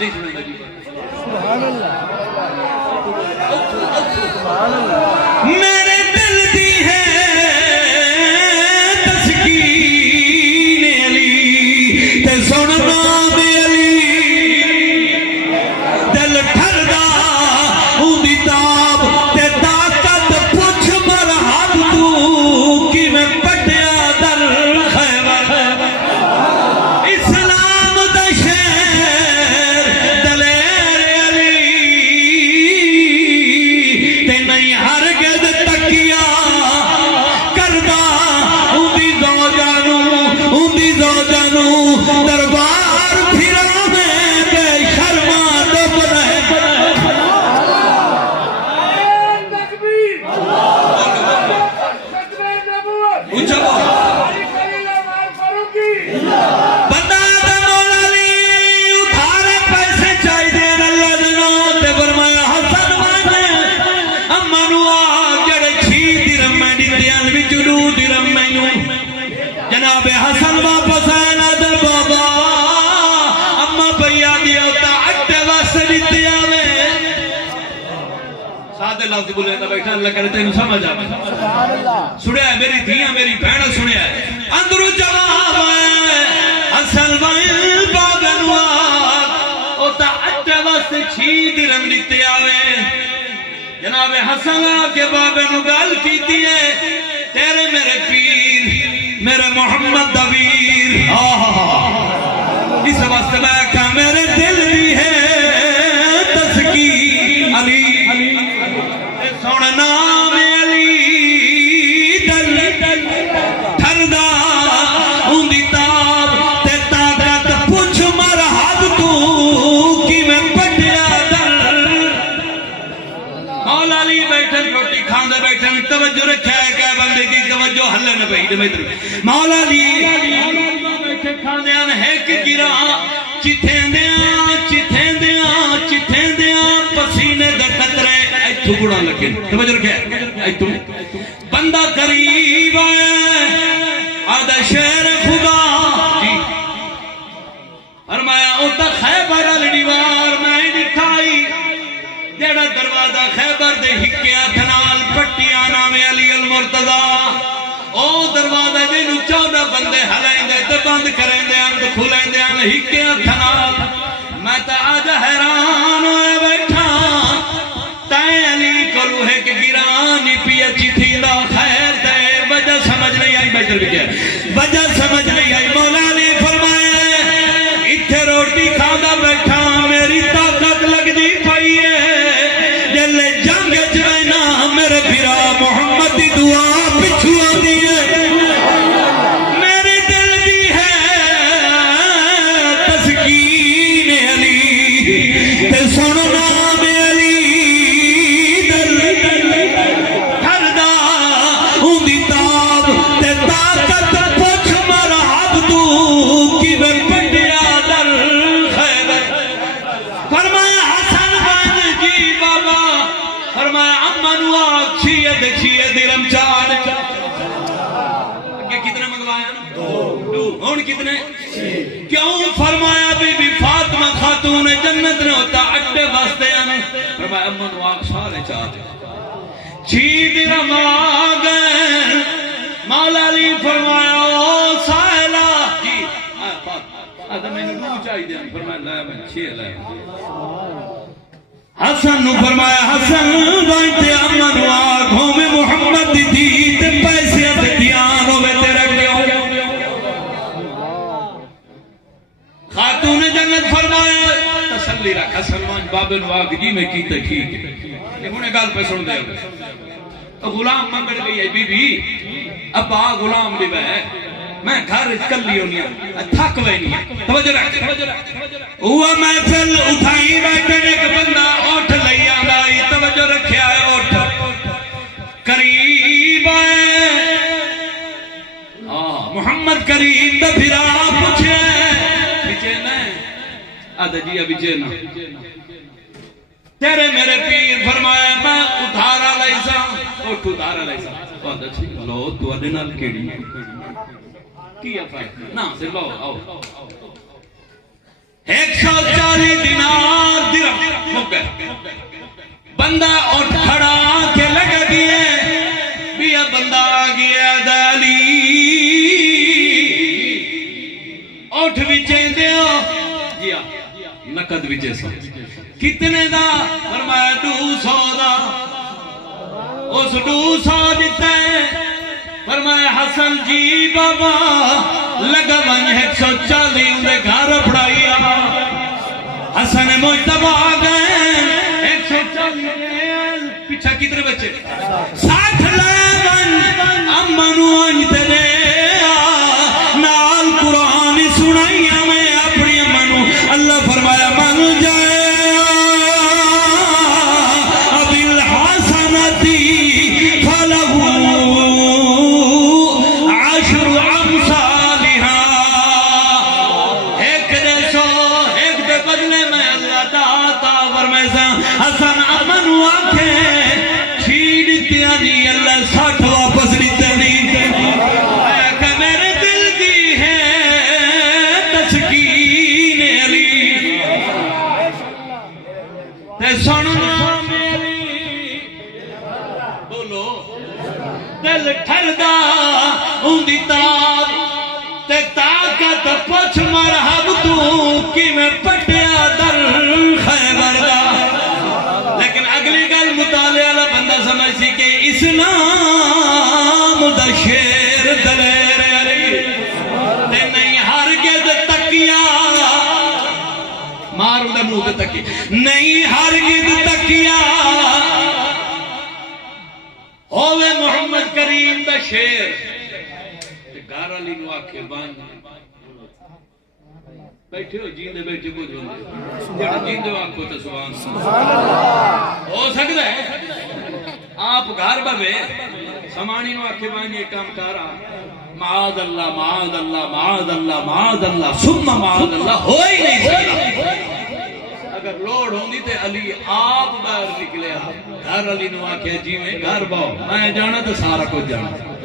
نہیں سنے گا جی سبحان اللہ سبحان اللہ میرے دل دی ہے تسکین علی تے سن نام علی دل ٹھردا اودی تاب تے طاقت پوچھ مرحب تو کی میں پٹیا در خیبر اسلام دا شہر دلیر علی تے نہیں ہرگز تکیا کردا اودی زوجانو دربار پھرا میں بے شرما دب رہے تکبیر ختم نبوت اونچا بول علی خلیل عمر فاروقی بندہ دا مولا علی ادھارے پیسے چاہی دے اللہ جنوں تے فرمایا حسن مانے اما نو آ جڑے 6 درہم میں دیتیاں وچ 2 درہم میں جناب حسن واپس آئے نا در بابا اما بھیا دیا ہوتا اٹھے واسطے دیتیا میں سادے لفظ بولے تا بیٹھا اللہ کرے تینوں سمجھ آ سبحان اللہ سنیا ہے میری دھیاں میری بہن سنیا ہے اندرو جواب ہے حسن وائل باغنوار او تا اٹھے واسطے 6 درہم دیتے آوے جناب حسن آ کے بابے نو گل کیتی ہے تیرے میرے پیر میرے محمد دویر اس واسطے میں کہا میرے دل دی ہے تسکین علی سوڑ نام علی دل ٹھردا اندی تاب تے طاقت پوچھ مرحب تو کی میں پٹیا در مولا علی بیٹھن روٹی کھاندے بیٹھن توجہ رکھا ہے کہ بندے دی توجہ حلے نہ پئی دے مولا علی بیٹھے کھاندے ان ہے کہ گرا چتھیندیاں پسینے دے قطرے ایتھوں گڑا لگے توجہ رکھا ہے ایتھوں بندہ قریب آیا آدھا شہر خدا جی فرمایا اوتا خیبر علی دیوار میں دکھائی جیڑا دروازہ خیبر دے ہکیا تھنال پٹیاں نام علی المرتضی او دروازہ جنو 14 بندے ہلائیں دے تے بند کریں دے اند کھلیں دے ان ہکیا تھنال میں تا آج حیران ہوئے بیٹھا تائیں علی کو لوہے کے گرانی پیا چیتھی دا خیر دے وجہ سمجھ نہیں آئی بیٹھر بھی کیا وجہ سمجھ نہیں آئی مولا علی فرمائے اتھے روٹی کھادا بیٹھا میری طاقت لگ دی پئی ہے جلے جنگ جوینا میرے بھرا محمد دی دعا پچھوا دی ہے میرے دل دی ہے تسکین علی تے سن نام علی دل ٹھردا اندی تاب تے طاقت پوچھ مرحب تو کی میں پٹیا در خیبر فرمایا حسن بن جی بابا فرمایا اما نو آگ 6 درہم 4 اگے کتنے منگوایا نا 2 ہون کتنے کیوں فرمایا بی بی فاطمہ خاتون جنت نے ہوتا اٹھے واسطے آنے فرمایا اما نو آگ 4.5 6 درہم آگئے مولا علی فرمایا او سائلہ جی آدھا میں نے 2 چاہی دیا فرمایا لائے میں 6 لائے حسن نو فرمایا حسن بانتے اما نو آگھوں میں محمد دی تے پیسے تے دیان ہوئے تیرا کیوں خاتون جنت فرمایا تسلی رکھا سلمان بابے نو آگ جی میں کیتے ٹھیک ہے انہیں گال پہ سن دیا تو غلام منگڑ گئی ہے بی بی ابا غلام دی بے میں گھر کل لی ہونی ہے تھک وے نہیں توجہ رکھ ہوا محفل اٹھائی بیٹھے ایک بندہ اٹھ لئی آئی توجہ رکھیا ہے اٹھ قریب آئے محمد کریم دا پھرا پوچھے بچے نہیں آدھا جی ابھی جینا تیرے میرے پیر فرمایا میں ادھارا لائسا اٹھ ادھارا لائسا آدھا جی لو تو اڈے نال کیڑی کیا فائد نا سے لو آؤ 140 دینار بندہ اٹھ کھڑا کے لگ گیا بھی یہ بندہ آ گیا دالی اٹھ وچے دیو جی نقد وچے سو کتنے دا فرمایا 200 دا اس 200 دیتا ہے فرمایا حسن جی بابا لگا ون 140 اندے گھر پڑھائی حسن مجتبہ آ گئے 140 پیچھا کتنے بچے 60 لیون امانو آنجتے دے نال قرآن سنائیاں میں اپنی امانو اللہ فرمایا من جائے اب الحسنتی فلہ عشر امثالہا ایک دے سو ایک دے بدلے میں اللہ داتا فرمائے حسن امانو آنکھیں چھیڑ دیا نہیں اللہ 60 واپس لیتے نہیں کہ میرے دل دی ہے تسکین علی تے سننا میری بولو دل ٹھردا اندی تاب تے طاقت پچھ مرحب تو کی میں پٹیا در خیبر دا لیکن اگلی گل مطالعہ والا بندہ سمجھ سی کہ اسلام دا شیر دلیر علی تے نہیں ہرگز تکیا مارو دے منہ تے تکی نہیں ہرگز تکیا ہووے محمد کریم دا شیر تے گھر علی نو آکھے بان بیٹھے ہو جیندے بیٹھے کو جو جیندے آنکھو تے سبحان ہو سکتا ہے آپ گھر بھے سمانی نو آکھے بان یہ کام کارا معاذ اللہ معاذ اللہ معاذ اللہ معاذ اللہ ثم معاذ اللہ ہو ہی نہیں سکتا اگر لوڑ ہوندی تے علی آپ باہر نکلے گھر علی نو آکھے جی میں گھر باؤ میں جانا تو سارا کچھ جانا